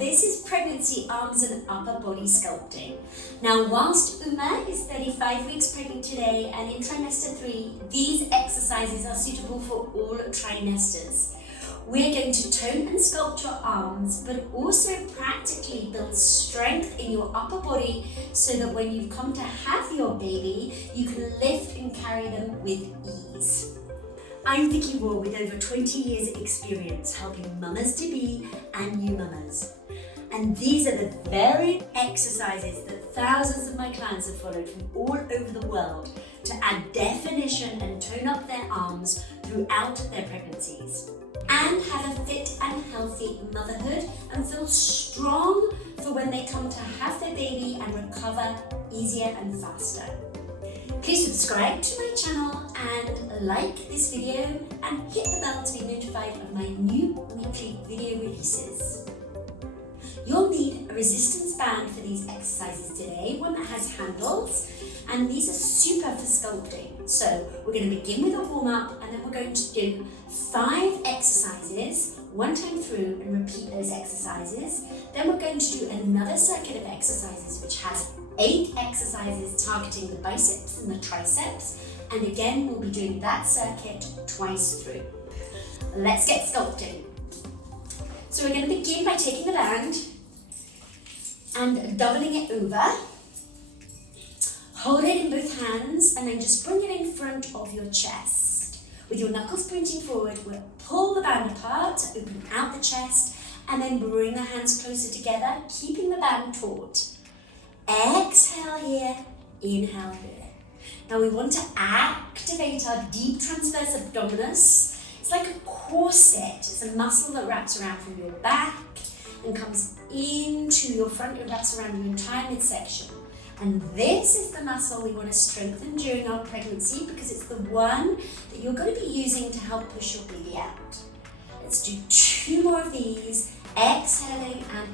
this is pregnancy arms and upper body sculpting. Now, whilst Uma is 35 weeks pregnant today and in trimester 3, these exercises are suitable for all trimesters. We're going to tone and sculpt your arms, but also practically build strength in your upper body so that when you come to have your baby, you can lift and carry them with ease. I'm Vicky Raw with over 20 years experience helping mamas-to-be and new mamas. And these are the very exercises that thousands of my clients have followed from all over the world to add definition and tone up their arms throughout their pregnancies. And have a fit and healthy motherhood and feel strong for when they come to have their baby and recover easier and faster. Please subscribe to my channel and like this video and hit the bell to be notified of my new weekly video releases. You'll need a resistance band for these exercises today, one that has handles, and these are super for sculpting. So we're going to begin with a warm-up and then we're going to do 5 exercises one time through and repeat those exercises. Then we're going to do another circuit of exercises which has 8 exercises targeting the biceps and the triceps, and again we'll be doing that circuit twice through. Let's get sculpting. So we're going to begin by taking the band and doubling it over. Hold it in both hands and then just bring it in front of your chest. With your knuckles pointing forward, we'll pull the band apart to open out the chest and then bring the hands closer together, keeping the band taut. Exhale here, inhale here. Now we want to activate our deep transverse abdominis. It's like a corset. It's a muscle that wraps around from your back and comes into your front. It wraps around your entire midsection. And this is the muscle we want to strengthen during our pregnancy because it's the one that you're going to be using to help push your baby out. Let's do 2 more of these, exhaling and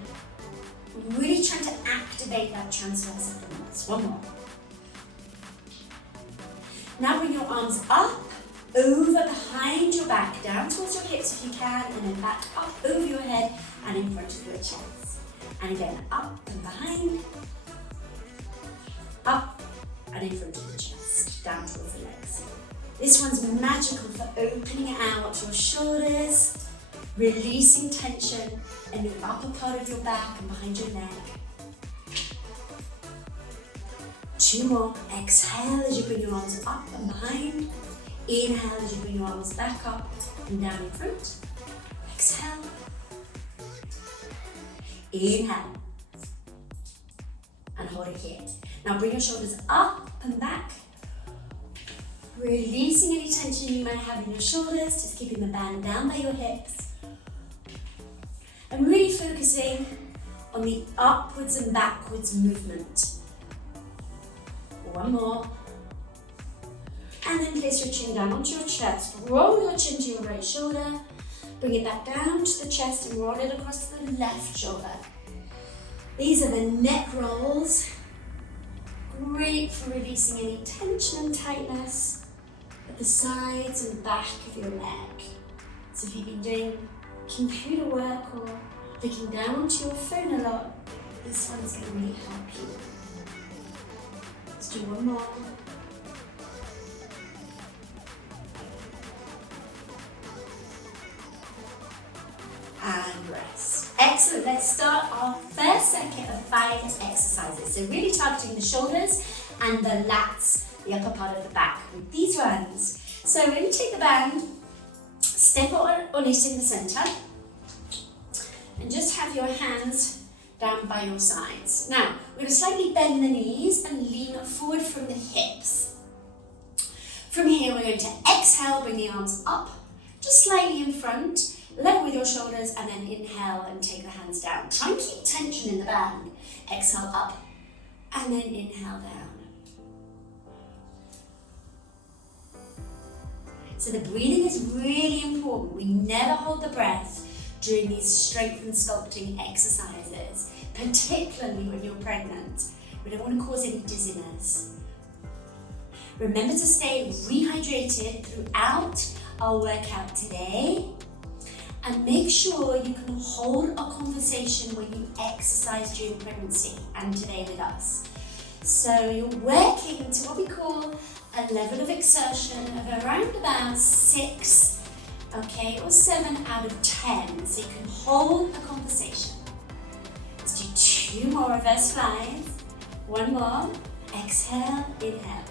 really trying to activate that transverse abdominis. 1 more. Now bring your arms up, over behind your back, down towards your hips if you can, and then back up over your head and in front of your chest. And again, up and behind, up and in front of the chest, down towards the legs. This one's magical for opening out your shoulders, releasing tension in the upper part of your back and behind your neck. 2 more. Exhale as you bring your arms up and behind. Inhale as you bring your arms back up and down in front. Exhale. Inhale. And hold it here. Now bring your shoulders up and back. Releasing any tension you might have in your shoulders, just keeping the band down by your hips. And really focusing on the upwards and backwards movement. 1 more. And then place your chin down onto your chest. Roll your chin to your right shoulder. Bring it back down to the chest and roll it across to the left shoulder. These are the neck rolls. Great for releasing any tension and tightness at the sides and back of your neck. So if you've been doing computer work or looking down onto your phone a lot, this one's going to really help you. Let's do 1 more. And rest. Excellent. Let's start our first circuit of 5 exercises. So really targeting the shoulders and the lats, the upper part of the back with these ones. So when you take the band, step on it in the center and just have your hands down by your sides. Now, we're going to slightly bend the knees and lean forward from the hips. From here, we're going to exhale, bring the arms up, just slightly in front, level with your shoulders, and then inhale and take the hands down. Try and keep tension in the band. Exhale up, and then inhale down. So the breathing is really important. We never hold the breath during these strength and sculpting exercises, particularly when you're pregnant. We don't want to cause any dizziness. Remember to stay rehydrated throughout our workout today. And make sure you can hold a conversation when you exercise during pregnancy and today with us. So you're working to what we call a level of exertion of around about 6, okay, or 7 out of 10. So you can hold a conversation. Let's do 2 more reverse flies. 1 more. Exhale, inhale.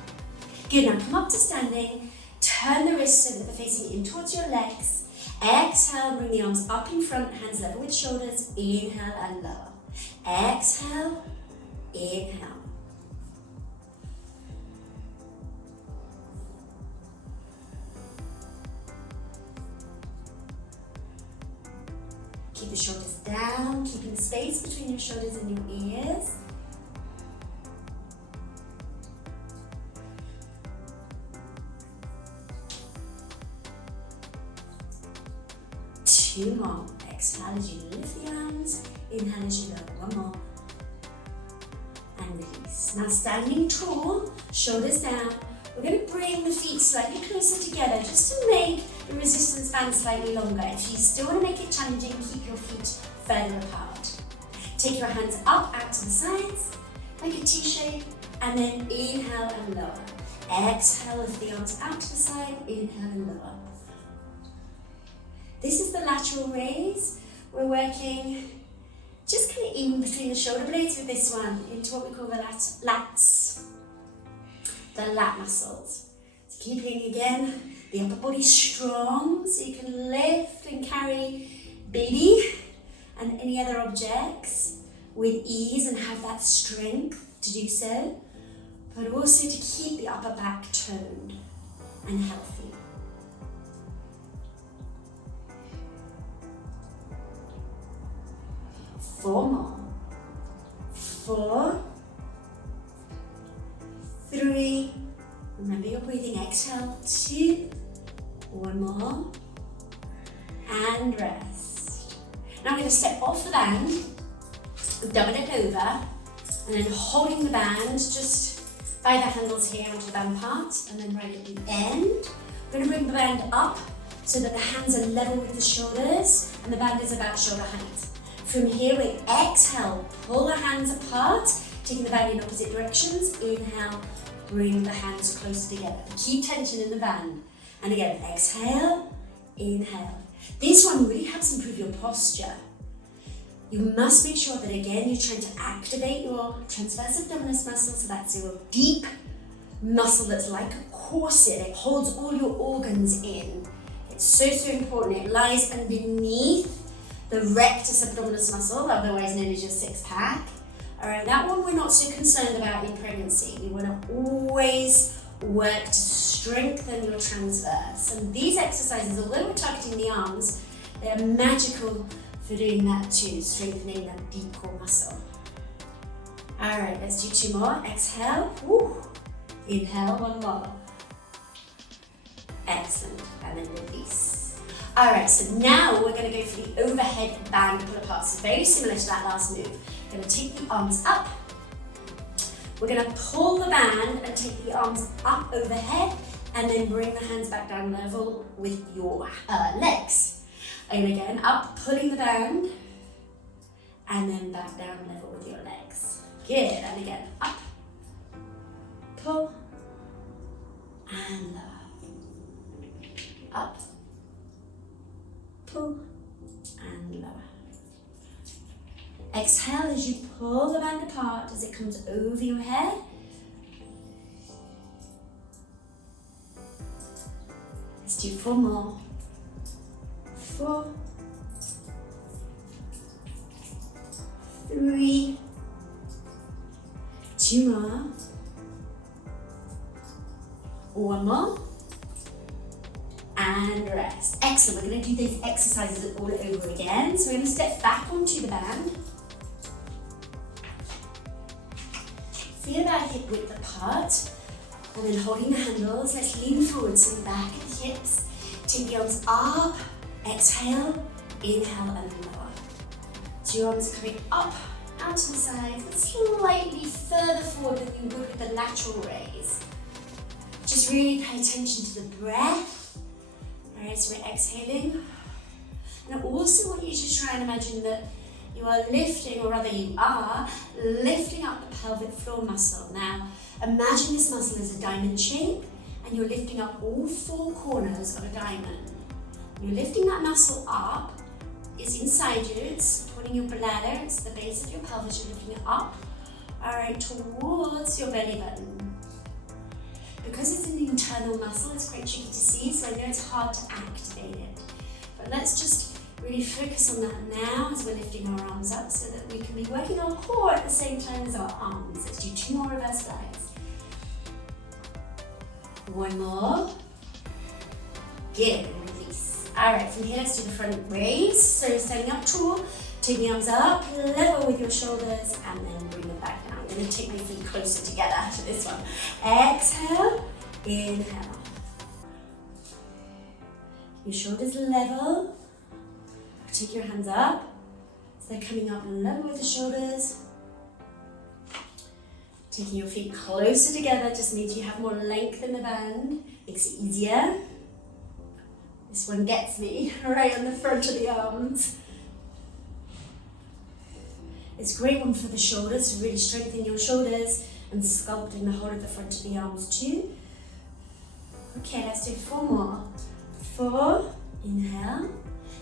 Good, now come up to standing. Turn the wrists so that they're facing in towards your legs. Exhale, bring the arms up in front, hands level with shoulders. Inhale and lower. Exhale, inhale. Keep the shoulders down, keeping space between your shoulders and your ears. Two more. Exhale as you lift the arms. Inhale as you lower. 1 more. And release. Now standing tall, shoulders down. We're going to bring the feet slightly closer together just to make the resistance band slightly longer. If you still want to make it challenging, keep your feet further apart. Take your hands up out to the sides, like a T shape, and then inhale and lower. Exhale, lift the arms out to the side, inhale and lower. This is the lateral raise. We're working just kind of in between the shoulder blades with this one into what we call the lats, the lat muscles. So keeping again the upper body strong so you can lift and carry baby and any other objects with ease and have that strength to do so, but also to keep the upper back toned and healthy. 4 more. 4, 3, remember your breathing, exhale, 2, 1 more, and rest. Now I'm going to step off the band, double it over, and then holding the band just by the handles here onto the band part, and then right at the end, we're going to bring the band up so that the hands are level with the shoulders, and the band is about shoulder height. From here, we exhale, pull the hands apart, taking the band in opposite directions. Inhale, bring the hands closer together. Keep tension in the band. And again, exhale, inhale. This one really helps improve your posture. You must make sure that again, you're trying to activate your transverse abdominis muscle, so that's your deep muscle that's like a corset. It holds all your organs in. It's so important. It lies underneath the rectus abdominis muscle, otherwise known as your 6-pack. All right, that one we're not so concerned about in pregnancy. We want to always work to strengthen your transverse. And these exercises, although we're targeting the arms, they're magical for doing that too, strengthening that deep core muscle. All right, let's do 2 more. Exhale, woo. Inhale, 1 more. Excellent, and then release. All right, so now we're going to go for the overhead band pull apart. So very similar to that last move. We're going to take the arms up. We're going to pull the band and take the arms up overhead, and then bring the hands back down level with your legs. And again, up, pulling the band, and then back down level with your legs. Good, and again, up, pull, and lower. Up, pull, and lower. Exhale as you pull the band apart as it comes over your head. Let's do 4 more. 4, 3, 2 more, 1 more, and rest. Excellent, we're going to do these exercises all over again. So we're going to step back onto the band. Feel that hip width apart, and then holding the handles, let's lean forward, so back at the hips, take the arms up, exhale, inhale and lower. So your arms are coming up, out to the sides, and slightly further forward than you would with the lateral raise. Just really pay attention to the breath. Alright, so we're exhaling, And I also want you to try and imagine that you are lifting, or rather you are, lifting up the pelvic floor muscle. Now, imagine this muscle is a diamond shape, and you're lifting up all four corners of a diamond. You're lifting that muscle up, it's inside you, it's supporting your bladder, it's the base of your pelvis, you're lifting it up, all right, towards your belly button. Because it's an internal muscle, it's quite tricky to see, so I know it's hard to activate it. But let's just really focus on that now as we're lifting our arms up so that we can be working our core at the same time as our arms. Let's do 2 more reverse flies. 1 more. Good, and release. All right, from here, let's do the front raise. So standing up tall, take the arms up, level with your shoulders, and then bring them back down. I'm gonna take my feet closer together for this one. Exhale, inhale. Your shoulders level. Take your hands up. So they're coming up level with the shoulders. Taking your feet closer together just means you have more length in the band. Makes it easier. This one gets me right on the front of the arms. It's a great one for the shoulders, to really strengthen your shoulders and sculpting the whole of the front of the arms too. Okay, let's do 4 more. 4, inhale.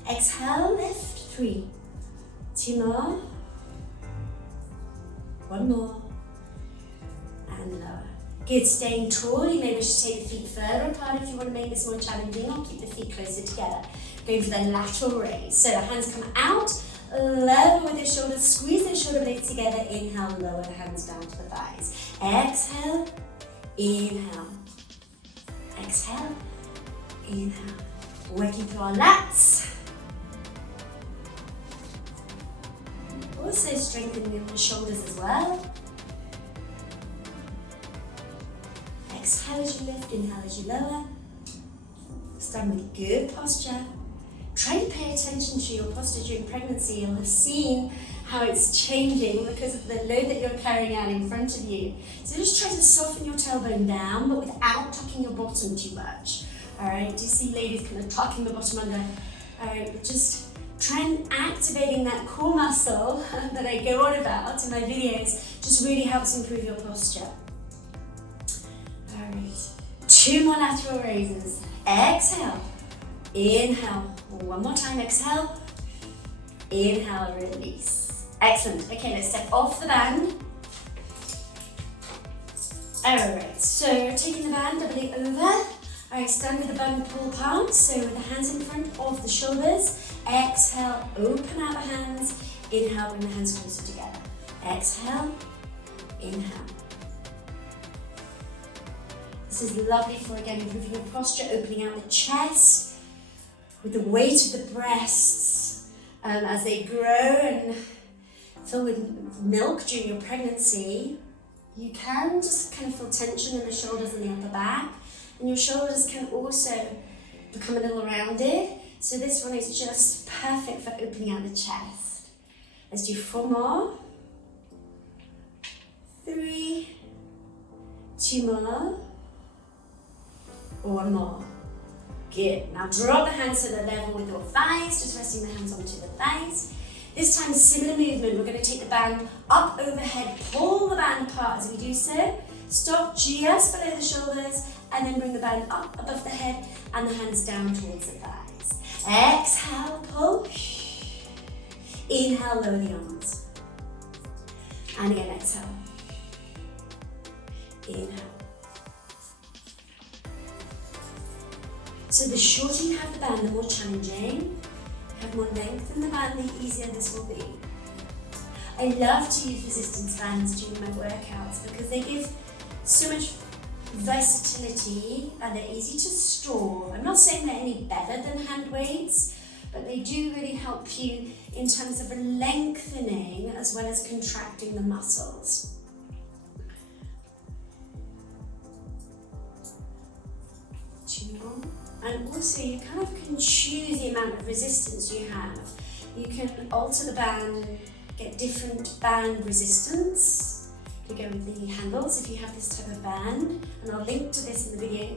Exhale, lift. 3, 2 more. 1 more. And lower. Good, staying tall. You may wish to take the feet further apart if you want to make this more challenging, or keep the feet closer together. Going for the lateral raise. So the hands come out, level with your shoulders, squeeze those shoulder blades together. Inhale, lower the hands down to the thighs. Exhale, inhale. Exhale, inhale. Working through our lats. Also strengthening the shoulders as well. Exhale as you lift, inhale as you lower. Stand with good posture. Try to pay attention to your posture during pregnancy. You'll have seen how it's changing because of the load that you're carrying out in front of you. So just try to soften your tailbone down, but without tucking your bottom too much. All right, do you see ladies kind of tucking the bottom under? All right, but just try and activating that core muscle that I go on about in my videos just really helps improve your posture. All right, 2 more lateral raises. Exhale, inhale. 1 more time, exhale, inhale, release. Excellent. Okay, let's step off the band. All right, so taking the band, doubling over. All right, stand with the band pull apart, so with the hands in front of the shoulders. Exhale, open out the hands. Inhale, bring the hands closer together. Exhale, inhale. This is lovely for, again, improving your posture, opening out the chest with the weight of the breasts as they grow and fill with milk during your pregnancy. You can just kind of feel tension in the shoulders and the upper back. And your shoulders can also become a little rounded. So this one is just perfect for opening out the chest. Let's do 4 more. 3, 2 more. 1 more. Good. Now drop the hands to the level with your thighs, just resting the hands onto the thighs. This time, similar movement. We're going to take the band up overhead, pull the band apart as we do so. Stop just below the shoulders, and then bring the band up above the head and the hands down towards the thighs. Exhale, pull. Inhale, lower the arms. And again, exhale. Inhale. So the shorter you have the band, the more challenging. Have more length in the band, the easier this will be. I love to use resistance bands during my workouts because they give so much versatility and they're easy to store. I'm not saying they're any better than hand weights, but they do really help you in terms of lengthening as well as contracting the muscles. And also you kind of can choose the amount of resistance you have. You can alter the band, get different band resistance to go with the handles if you have this type of band. And I'll link to this in the video,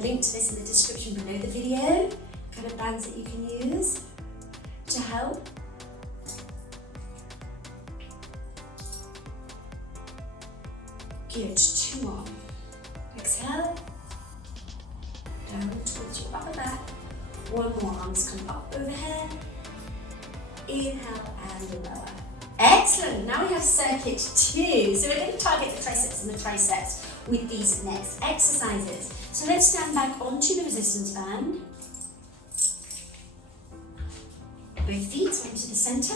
link to this in the description below the video, kind of bands that you can use. to help. Good, 2 more. Exhale, down towards your upper back. 1 more, arms come up overhead. Inhale and lower. Excellent, now we have circuit 2. So we're going to target the triceps and the triceps with these next exercises. So let's stand back onto the resistance band. Both feet into the center.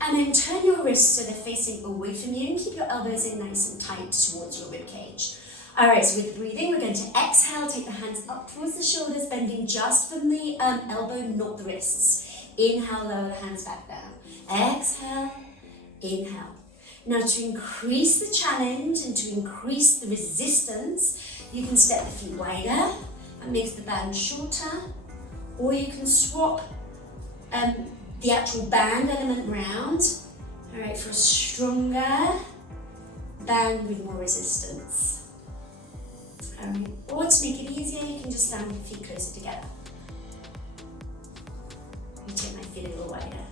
And then turn your wrists so they're facing away from you and keep your elbows in nice and tight towards your rib cage. Alright, so with breathing, we're going to exhale, take the hands up towards the shoulders, bending just from the elbow, not the wrists. Inhale, lower the hands back down. Exhale, inhale. Now to increase the challenge and to increase the resistance, you can step the feet wider and make the band shorter, or you can swap the actual band element round, all right, for a stronger band with more resistance. All right, or to make it easier, you can just stand with the feet closer together. You take my feet a little wider.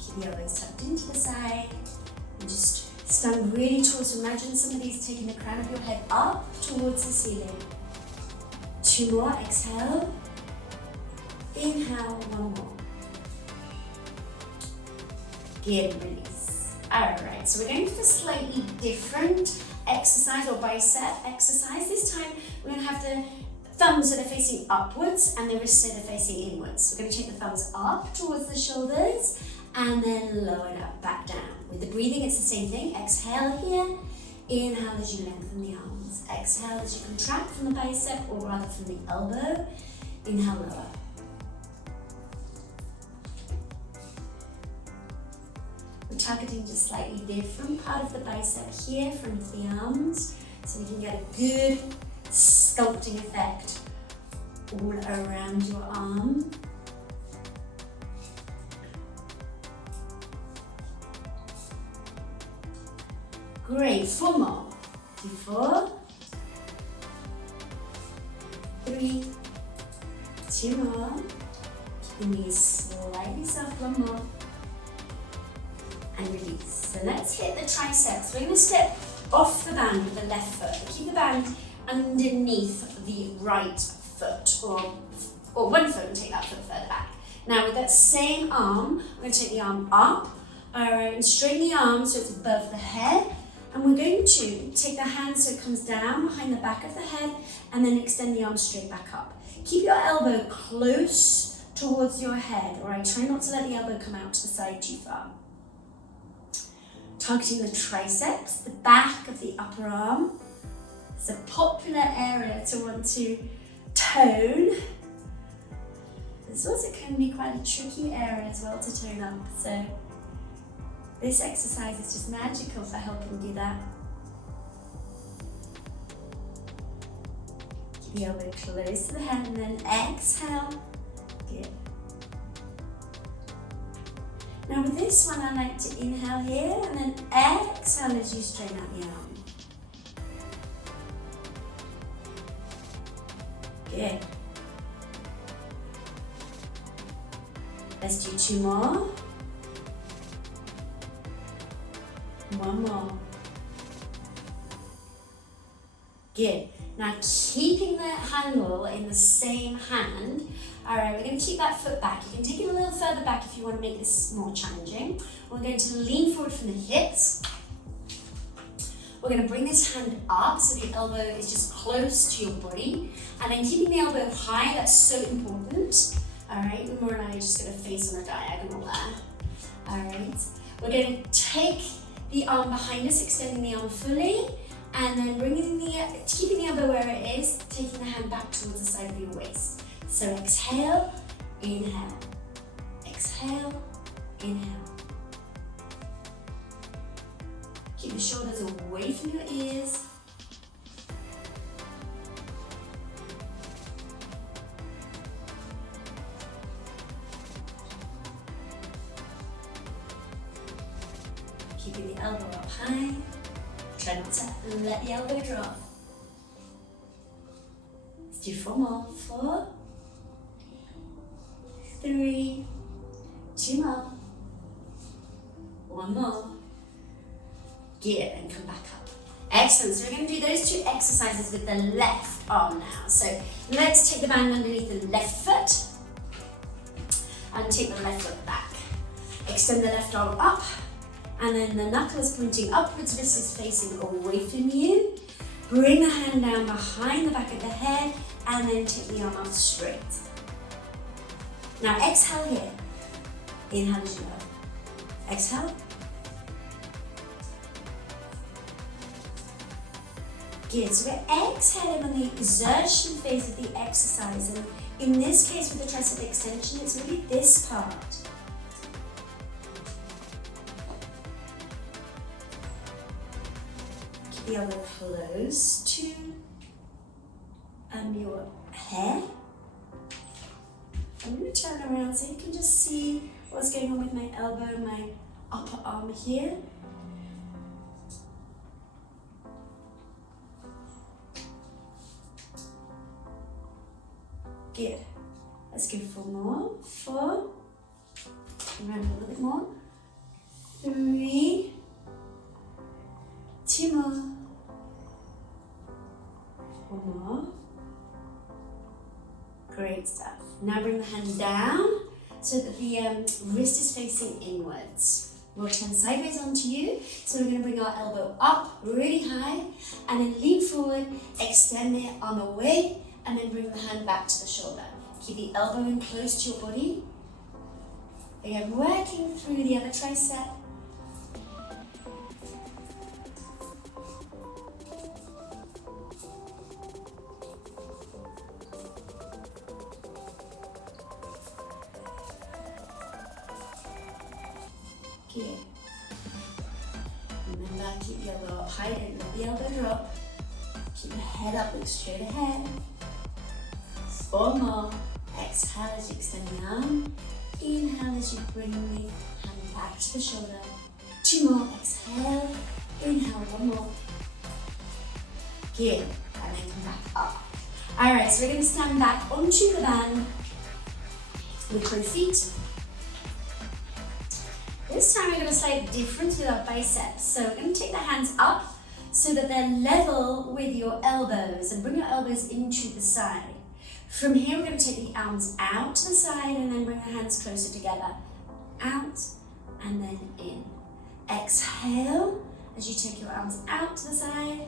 Keep the elbows tucked into the side, and just stand really tall. So imagine some of these taking the crown of your head up towards the ceiling. 2 more, exhale. Inhale, 1 more. Good, release. Alright, so we're going to do a slightly different exercise or bicep exercise. This time we're going to have the thumbs that are facing upwards and the wrists that are facing inwards. We're going to take the thumbs up towards the shoulders and then lower it up, back down. With the breathing, it's the same thing. Exhale here. Inhale as you lengthen the arms. Exhale as you contract from the bicep, or rather from the elbow. Inhale, lower. We're targeting just slightly different part of the bicep here, front of the arms, so we can get a good sculpting effect all around your arm. Great, 4 more. 4, 3, 2 more. Keep the knees slightly soft, 1 more. And release. So let's hit the triceps. We're going to step off the band with the left foot. Keep the band underneath the right foot, or one foot, and take that foot further back. Now with that same arm, we're going to take the arm up, alright, and straighten the arm so it's above the head. And we're going to take the hand so it comes down behind the back of the head, and then extend the arm straight back up. Keep your elbow close towards your head, alright? Try not to let the elbow come out to the side too far. Targeting the triceps, the back of the upper arm. It's a popular area to want to tone. This also can be quite a tricky area as well to tone up, so this exercise is just magical for helping do that. Keep the elbow close to the head and then exhale. Good. Now with this one, I like to inhale here and then exhale as you straighten out the arm. Good. Let's do 2 more. 1 more. Good. Now keeping the handle in the same hand. Alright, we're going to keep that foot back. You can take it a little further back if you want to make this more challenging. We're going to lean forward from the hips. We're going to bring this hand up so the elbow is just close to your body. And then keeping the elbow high, that's so important. Alright, Uma and I are just going to face on a diagonal there. Alright, we're going to take the arm behind us, extending the arm fully, and then keeping the elbow where it is, taking the hand back towards the side of your waist. So exhale, inhale, exhale, inhale. Keep the shoulders away from your ears. Keeping the elbow up high. Try not to let the elbow drop. Let's do 4 more. 4, 3, 2 more, 1 more. Good, and come back up. Excellent, so we're going to do those 2 exercises with the left arm now. So let's take the band underneath the left foot and take the left foot back. Extend the left arm up, and then the knuckle is pointing upwards, wrist is facing away from you. Bring the hand down behind the back of the head, and then take the arm up straight. Now exhale here. Inhale as you go. Exhale. Good. So we're exhaling on the exertion phase of the exercise, and in this case with the tricep extension, it's really this part. Keep the elbow close to your head. I'm going to turn around so you can just see what's going on with my elbow, my upper arm here. Good. Let's go 4 more. 4. Around a little bit more. 3. 2 more. 1 more. Great stuff. Now bring the hand down so that the wrist is facing inwards. We'll turn sideways onto you. So we're going to bring our elbow up really high and then lean forward, extend the arm away, and then bring the hand back to the shoulder. Keep the elbow in close to your body. Again, working through the other tricep. Good. Remember, keep the elbow up high, don't let the elbow drop. Keep the head up, look straight ahead. 4 more. Exhale as you extend the arm. Inhale as you bring the hand back to the shoulder. 2 more. Exhale. Inhale. 1 more. Good. And then come back up. Alright, so we're going to stand back onto the band with both feet. This time we're going to slightly different with our biceps. So we're going to take the hands up so that they're level with your elbows, and bring your elbows into the side. From here we're going to take the arms out to the side and then bring the hands closer together. Out and then in. Exhale as you take your arms out to the side.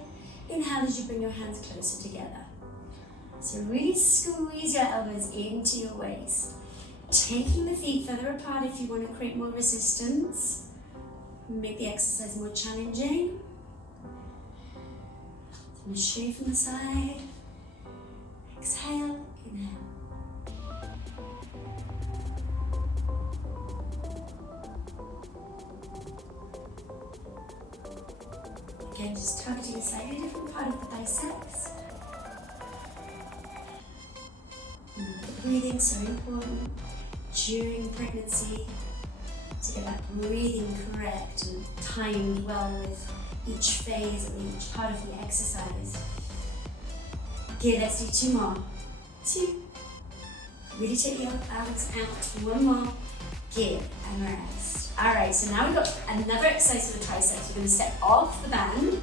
Inhale as you bring your hands closer together. So really squeeze your elbows into your waist. Taking the feet further apart if you want to create more resistance. Make the exercise more challenging. I'm going to show you from the side. Exhale, inhale. Again, just targeting a slightly different part of the biceps. Breathing, so important during pregnancy to get that breathing correct and timed well with each phase and each part of the exercise. Okay, let's do 2 more. 2. Really take your arms out. 1 more. Good, and rest. Alright, so now we've got another exercise for the triceps. We're going to step off the band.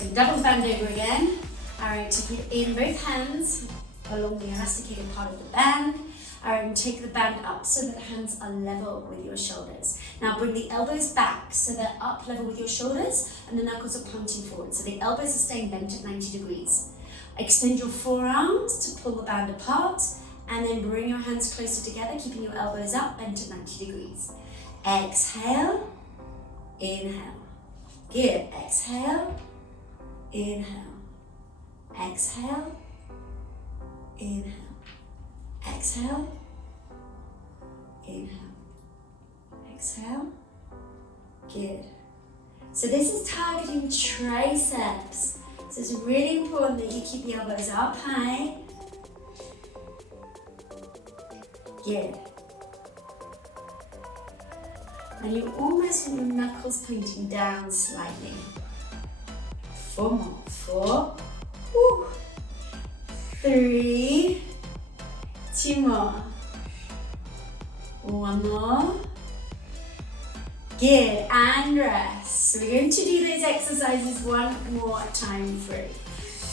And double the band over again. Alright, take it in both hands along the elasticated part of the band. Alright, and take the band up so that the hands are level with your shoulders. Now bring the elbows back so they're up level with your shoulders and the knuckles are pointing forward. So the elbows are staying bent at 90 degrees. Extend your forearms to pull the band apart and then bring your hands closer together, keeping your elbows up, bent at 90 degrees. Exhale, inhale. Good. Exhale, inhale. Exhale, inhale. Exhale, inhale. Exhale. Good. So this is targeting triceps. So it's really important that you keep the elbows up high. Good. And you almost want your knuckles pointing down slightly. 4 more. 4. Woo. 3. 2 more. One more. Good, and rest. So we're going to do those exercises one more time through.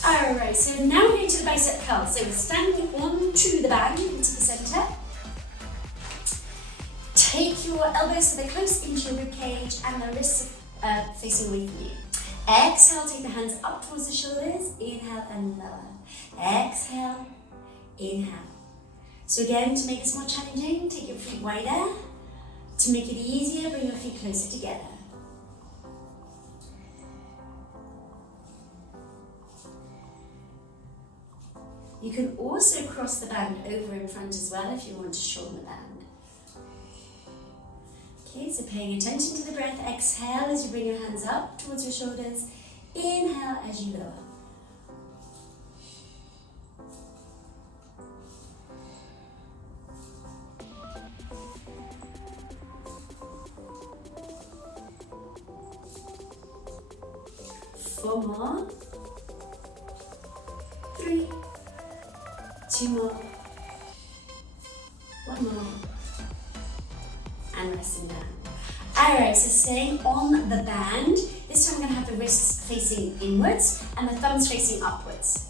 Alright, so now we're going to the bicep curl. So we're standing onto the band into the center. Take your elbows so they're close into your rib cage and the wrists facing away from you. Exhale, take the hands up towards the shoulders. Inhale and lower. Exhale, inhale. So again, to make this more challenging, take your feet wider. To make it easier, bring your feet closer together. You can also cross the band over in front as well if you want to shorten the band. Okay, so paying attention to the breath. Exhale as you bring your hands up towards your shoulders. Inhale as you lower. Four more. 3, 2 more. One more. And resting down. Alright, so staying on the band. This time I'm going to have the wrists facing inwards and the thumbs facing upwards.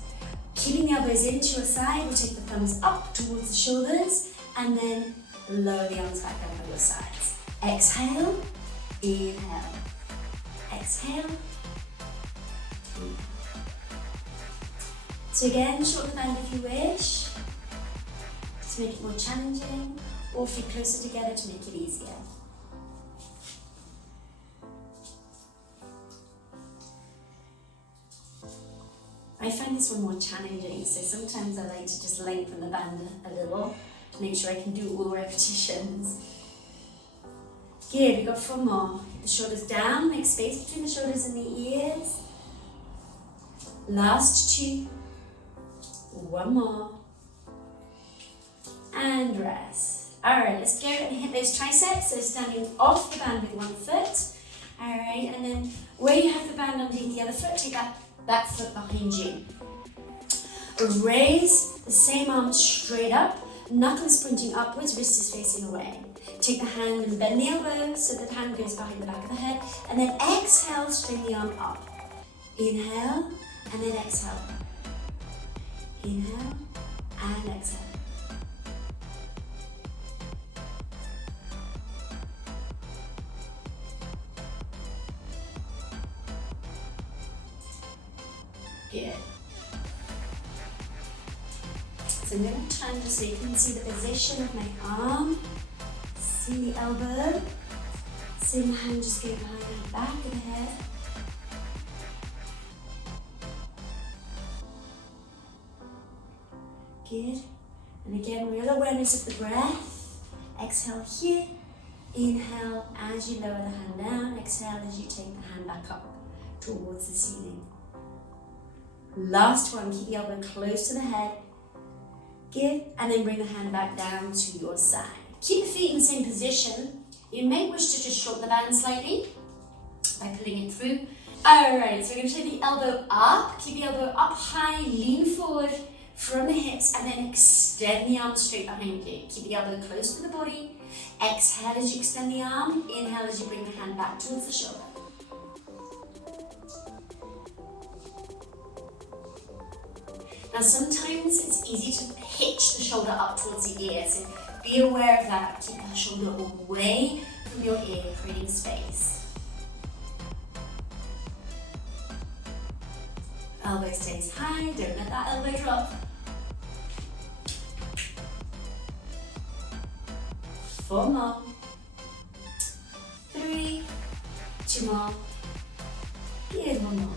Keeping the elbows into your side, we'll take the thumbs up towards the shoulders and then lower the arms back down by your sides. Exhale, inhale. Exhale. So again, shorten the band if you wish, to make it more challenging, or feet closer together to make it easier. I find this one more challenging, so sometimes I like to just lengthen the band a little to make sure I can do all the repetitions. Good, we've got 4 more. The shoulders down, make space between the shoulders and the ears. Last 2. 1 more. And rest. Alright, let's go and hit those triceps. So standing off the band with one foot. Alright, and then where you have the band underneath the other foot, take that foot behind you. Raise the same arm straight up, knuckles pointing upwards, wrist is facing away. Take the hand and bend the elbow so that the hand goes behind the back of the head. And then exhale, string the arm up. Inhale, and then exhale. Inhale, and exhale. Good. So I'm going to turn just so you can see the position of my arm. See the elbow. See the hand just go behind the back of the head. Good. And again, real awareness of the breath. Exhale here. Inhale as you lower the hand down. Exhale as you take the hand back up towards the ceiling. Last one, keep the elbow close to the head. Good. And then bring the hand back down to your side. Keep the feet in the same position. You may wish to just shorten the band slightly by pulling it through. Alright, so we're going to take the elbow up. Keep the elbow up high, lean forward from the hips, and then extend the arm straight behind you. Keep the elbow close to the body. Exhale as you extend the arm. Inhale as you bring the hand back towards the shoulder. Now sometimes it's easy to hitch the shoulder up towards the ear, so be aware of that. Keep that shoulder away from your ear, creating space. Elbow stays high, don't let that elbow drop. 4 more. 3, 2 more. Good, 1 more.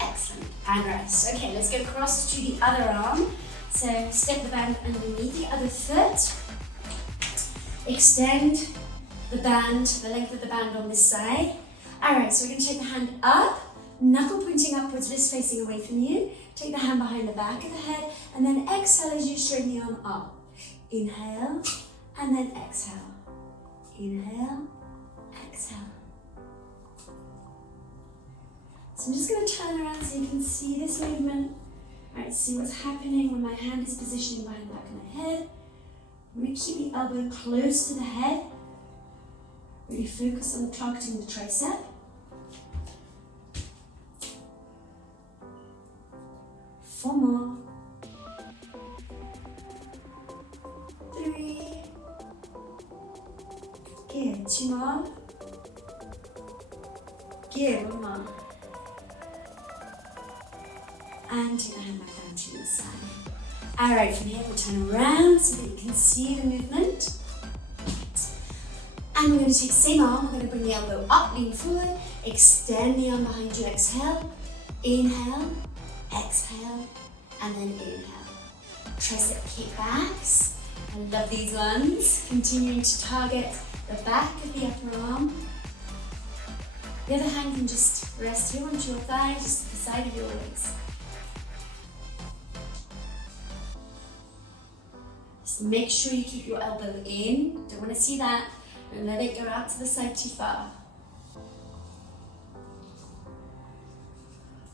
Excellent, and rest. Okay, let's go across to the other arm. So step the band underneath the other foot. Extend the band, the length of the band on this side. Alright, so we're going to take the hand up, knuckle pointing upwards, wrist facing away from you. Take the hand behind the back of the head, and then exhale as you straighten the arm up. Inhale, and then exhale. Inhale, exhale. So I'm just going to turn around so you can see this movement. Alright, see what's happening when my hand is positioning behind the back of my head. I'm going to keep the elbow close to the head. Really focus on targeting the tricep. Four more. 3. Good. 2 more. Good. 1 more. And take the hand back down to the side. Alright, from here we'll turn around so that you can see the movement. And we're going to take the same arm, we're going to bring the elbow up, lean forward, extend the arm behind you, exhale, inhale, exhale, and then inhale. Tricep kickbacks. I love these ones. Continuing to target the back of the upper arm. The other hand can just rest here onto your thigh, just the side of your legs. Just make sure you keep your elbow in. Don't want to see that. And let it go out to the side too far.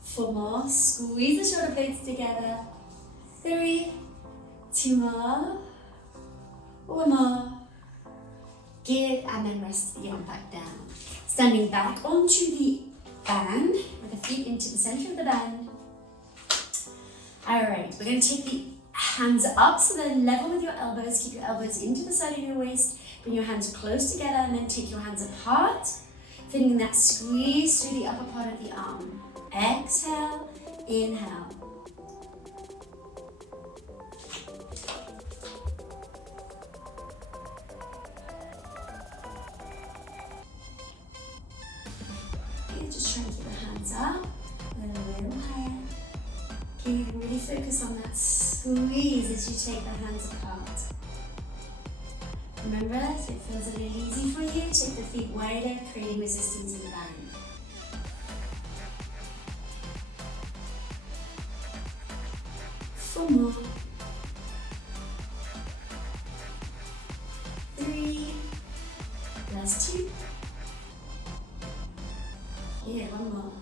4 more. Squeeze the shoulder blades together. 3, 2 more. 1 more. Good, and then rest the arm back down. Standing back onto the band with the feet into the center of the band. Alright, we're going to take the hands up so they're level with your elbows. Keep your elbows into the side of your waist. Bring your hands close together and then take your hands apart. Feeling that squeeze through the upper part of the arm. Exhale, inhale. Okay, just try to keep the hands up, a little higher. Okay, you can really focus on that squeeze as you take the hands apart. Remember, if it feels a little easy for you, take the feet wider, creating resistance in the band. Four more. 3. Last 2. Yeah, 1 more.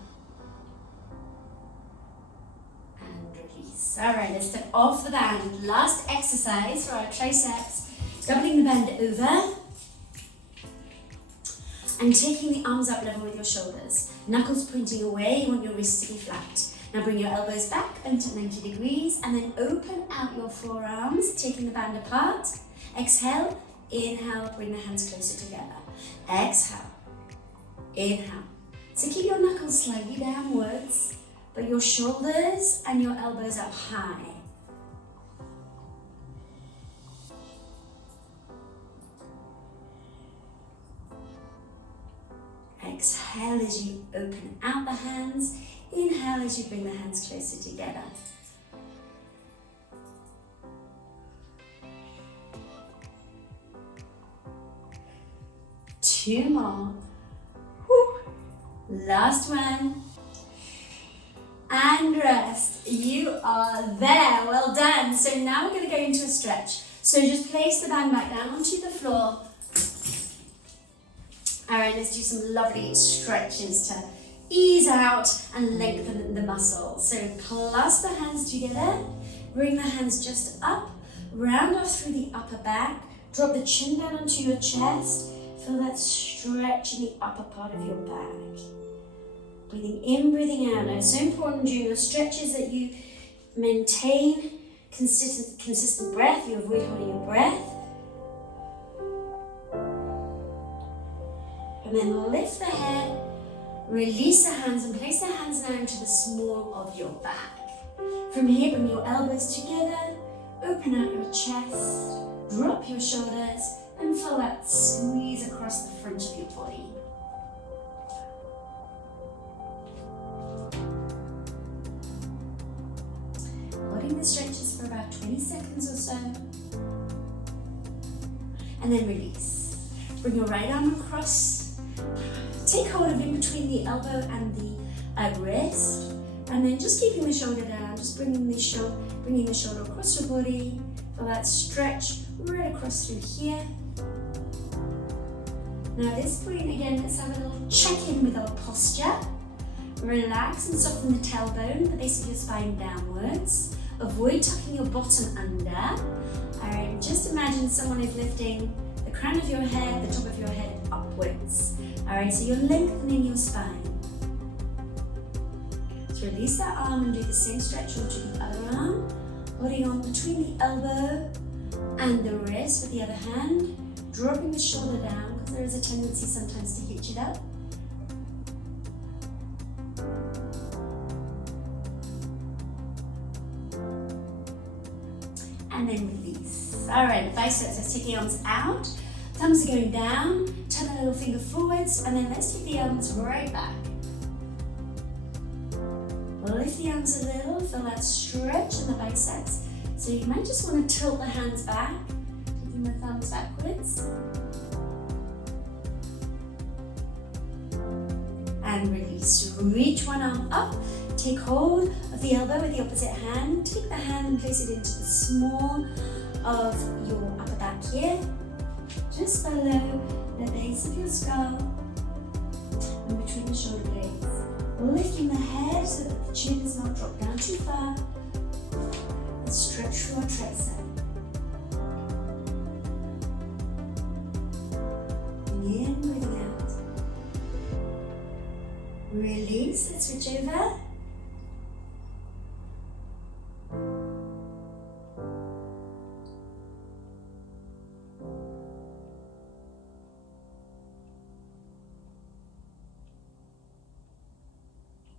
And release. Alright, let's step off the band. Last exercise for our triceps. Doubling the band over and taking the arms up level with your shoulders. Knuckles pointing away, you want your wrists to be flat. Now bring your elbows back, bend to 90 degrees, and then open out your forearms, taking the band apart. Exhale, inhale, bring the hands closer together. Exhale, inhale. So keep your knuckles slightly downwards, but your shoulders and your elbows up high. Exhale as you open out the hands. Inhale as you bring the hands closer together. Two more. Whew. Last one. And rest. You are there. Well done. So now we're going to go into a stretch. So just place the band back down onto the floor. Alright, let's do some lovely stretches to ease out and lengthen the muscles. So clasp the hands together, bring the hands just up, round off through the upper back, drop the chin down onto your chest, feel that stretch in the upper part of your back. Breathing in, breathing out. Now it's so important during your stretches that you maintain consistent breath, you avoid holding your breath. And then lift the head, release the hands and place the hands now into the small of your back. From here, bring your elbows together, open out your chest, drop your shoulders, and feel that squeeze across the front of your body. Holding the stretches for about 20 seconds or so. And then release. Bring your right arm across. Take hold of in between the elbow and the wrist, and then just keeping the shoulder down, just bringing the shoulder across your body. Feel that stretch right across through here. Now at this point again, let's have a little check-in with our posture. Relax and soften the tailbone, the base of your spine downwards. Avoid tucking your bottom under, Alright, just imagine someone is lifting the crown of your head, the top of your head upwards. Alright, so you're lengthening your spine. So release that arm and do the same stretch onto the other arm, holding on between the elbow and the wrist with the other hand, dropping the shoulder down because there is a tendency sometimes to hitch it up. And then release. Alright, biceps, let's take the arms out, thumbs are going down, turn the little finger forwards, and then let's take the arms right back. Lift the arms a little, feel that stretch in the biceps. So you might just want to tilt the hands back, taking the thumbs backwards. And release. Reach one arm up, take hold of the elbow with the opposite hand, take the hand and place it into the small of your upper back here, just below the base of your skull and between the shoulder blades. Lifting the head so that the chin does not drop down too far. And stretch through our tricep. In, breathing out. Release, let's switch over.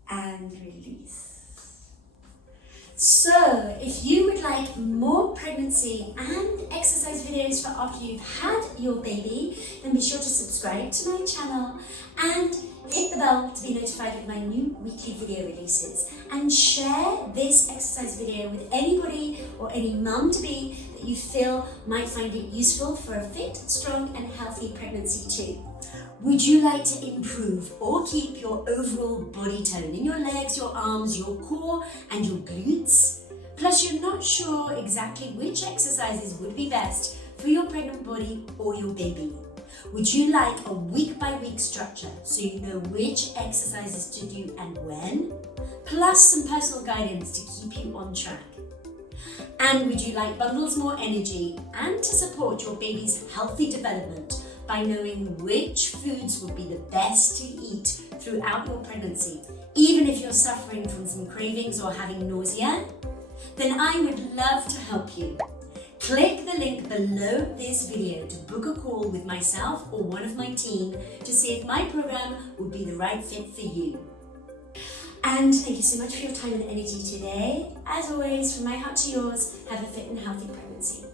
And release. So, if you would like more pregnancy and exercise videos for after you've had your baby, then be sure to subscribe to my channel and hit the bell to be notified of my new weekly video releases. And share this exercise video with anybody or any mum-to-be that you feel might find it useful for a fit, strong and healthy pregnancy too. Would you like to improve or keep your overall body tone in your legs, your arms, your core and your glutes? Plus you're not sure exactly which exercises would be best for your pregnant body or your baby? Would you like a week-by-week structure so you know which exercises to do and when? Plus some personal guidance to keep you on track. And would you like bundles more energy and to support your baby's healthy development by knowing which foods would be the best to eat throughout your pregnancy, even if you're suffering from some cravings or having nausea? Then I would love to help you. Click the link below this video to book a call with myself or one of my team to see if my program would be the right fit for you. And thank you so much for your time and energy today. As always, from my heart to yours, have a fit and healthy pregnancy.